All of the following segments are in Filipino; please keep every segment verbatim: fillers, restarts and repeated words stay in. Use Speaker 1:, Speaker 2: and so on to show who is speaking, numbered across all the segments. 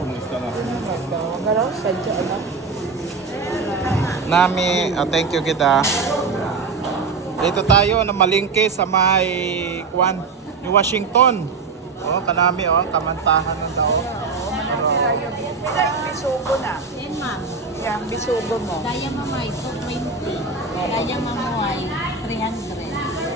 Speaker 1: Galaw, sadya na.
Speaker 2: Nami, oh, thank you kita. Dito tayo na malingke sa may Kwan, ni Washington. Oh, kanami oh, kamantahan ng daw.
Speaker 1: Oo, manatira yung bisugo na.
Speaker 3: Yan, ma'am.
Speaker 1: Yan, bisugo mo.
Speaker 3: Daya mamay, two twenty. Daya mamuay, three hundred.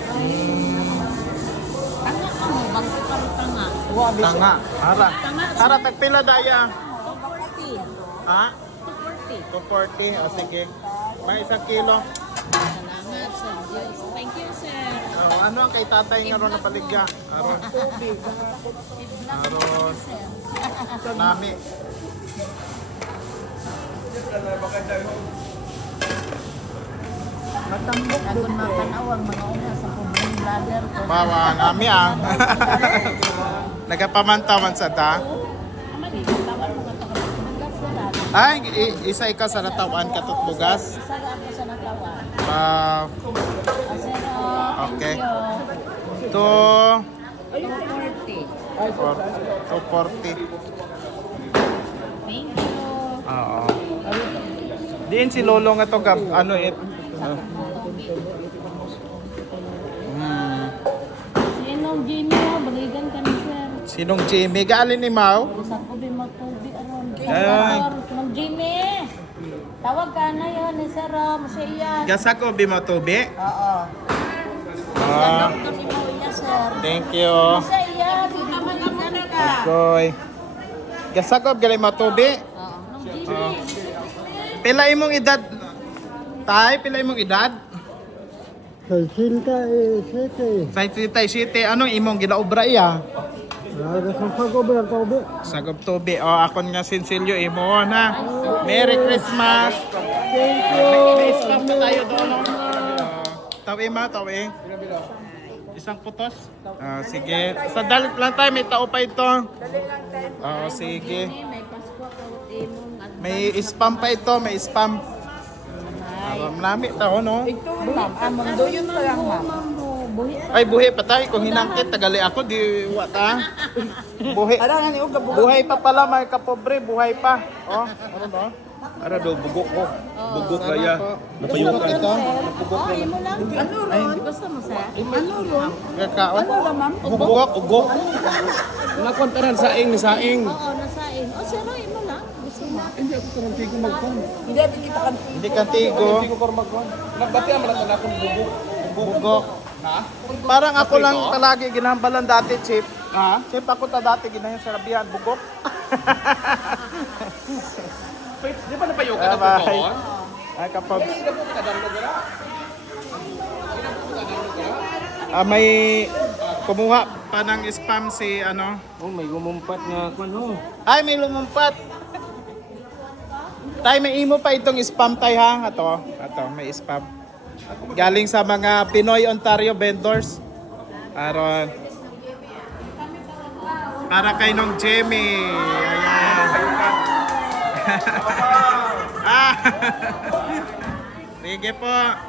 Speaker 3: Tanga ka mo, bangko ka rin tanga.
Speaker 1: Wow, bisugo.
Speaker 2: Tanga, ara. Ara tagpila daya.
Speaker 3: two forty.
Speaker 2: Ha?
Speaker 3: two forty.
Speaker 2: two forty, oh sige. May isang kilo.
Speaker 3: Salamat sa Diyos. Thank you, sir.
Speaker 2: Oh, ano ang kay tatay nga ron na baligya? Aron.
Speaker 1: Tubig.
Speaker 2: Aron. Nami.
Speaker 1: Matambok
Speaker 3: Ako
Speaker 1: doon eh.
Speaker 3: mapanawang mga una sa pobreng brother ko.
Speaker 2: Bawa nami ah. Nagapamantawan sa ta.
Speaker 3: Amali, tawag mo ka ito. Nagkas na lang.
Speaker 2: Ay, i- isa ikaw sa natawan katut bugas.
Speaker 3: Isa lang ako sa natawa.
Speaker 2: Wow.
Speaker 3: Asero,
Speaker 2: Okay.
Speaker 3: thank you.
Speaker 2: To
Speaker 3: two forty.
Speaker 2: two forty.
Speaker 3: Thank you.
Speaker 2: Oo. Diin si Lolo nga to gab ano it. Hmm.
Speaker 3: Sinong Jimmy mo? Baligan ka ni sir.
Speaker 2: Sinong Jimmy? Gaalin ni Mau?
Speaker 3: Sa ko din magtubi aron.
Speaker 2: Ay.
Speaker 3: Sinong Jimmy? Tawag ka na yun ni sir. Masaya.
Speaker 2: Gasa ko bimatubi.
Speaker 3: Oo.
Speaker 2: Ah,
Speaker 3: Doktor ni mo iya sir.
Speaker 2: thank you.
Speaker 3: Masaya. Bibigyan ka.
Speaker 2: Koy. Gasa ko gali matubi.
Speaker 3: Oo. Nung Jimmy.
Speaker 2: Ah. Pila imong edad? Tay, pila imong edad? sesenta y siete. Anong imong ginaobra iya? Sagop tubi. O, akon nga sinsilyo imo na. Merry Christmas. Thank you. May spam pa tayo doon. Tawi ma, tawi. Isang putos. Ah, sige. Sa dalit lang tayo, may tao pa ito.
Speaker 1: Dali lang tayo.
Speaker 2: Oh, sige.
Speaker 3: May Pasko ka imong advance.
Speaker 2: May spam pa ito, may spam. Alam namin tao, no?
Speaker 1: Ito, ma'am. Amon, doon pa lang, ma'am.
Speaker 3: Buhi.
Speaker 2: Ay, buhi pa tayo. Kung hinangkit, tagali ako, di wata. Buhi.
Speaker 1: Ara nga ni Uga, buga.
Speaker 2: Buhay pa pala, mga kapobre. Buhay pa. Oh, ano ba?
Speaker 4: Ara daw, bugok ko. Bugok kaya.
Speaker 2: Napayukan ito.
Speaker 3: Oh, imo lang.
Speaker 1: Ano ron?
Speaker 3: Gusto mo sir?
Speaker 1: Ano ron?
Speaker 2: Kakaon.
Speaker 1: Ano ron, ma'am?
Speaker 2: Bugok.
Speaker 4: Ugok. Nakontaran saing ni saing.
Speaker 3: Oo, nasain. Oh, sir, imo lang. Gusto mo?
Speaker 4: Hindi ako karanti ko magkon.
Speaker 1: Hindi, hindi kita kan.
Speaker 2: Hindi kantigo.
Speaker 4: Hindi ko kor magkon. Nagbati ang malatan akong bugok.
Speaker 2: Bugok.
Speaker 4: Ha?
Speaker 2: Parang ako lang talagi ginambalan dati, Chip.
Speaker 4: Ha?
Speaker 2: Chip, ako ta dati ginahin sa rabihan. Bugok.
Speaker 4: Wait, di ba napayukan
Speaker 2: Ah,
Speaker 4: ako
Speaker 2: bye.
Speaker 4: doon?
Speaker 2: Ay, kapag...
Speaker 4: Hindi ko kadang nagara.
Speaker 2: Ah, may kumuha pa ng spam si ano.
Speaker 4: Oh, may gumumpat nga ako no.
Speaker 2: Ay, may lumumpat. Tay, may imo pa itong spam tay ha. Ato, ato, may spam. Galing sa mga Pinoy Ontario vendors. Aron. Para kay nung Jemmy. Ayan. ah. Sige po.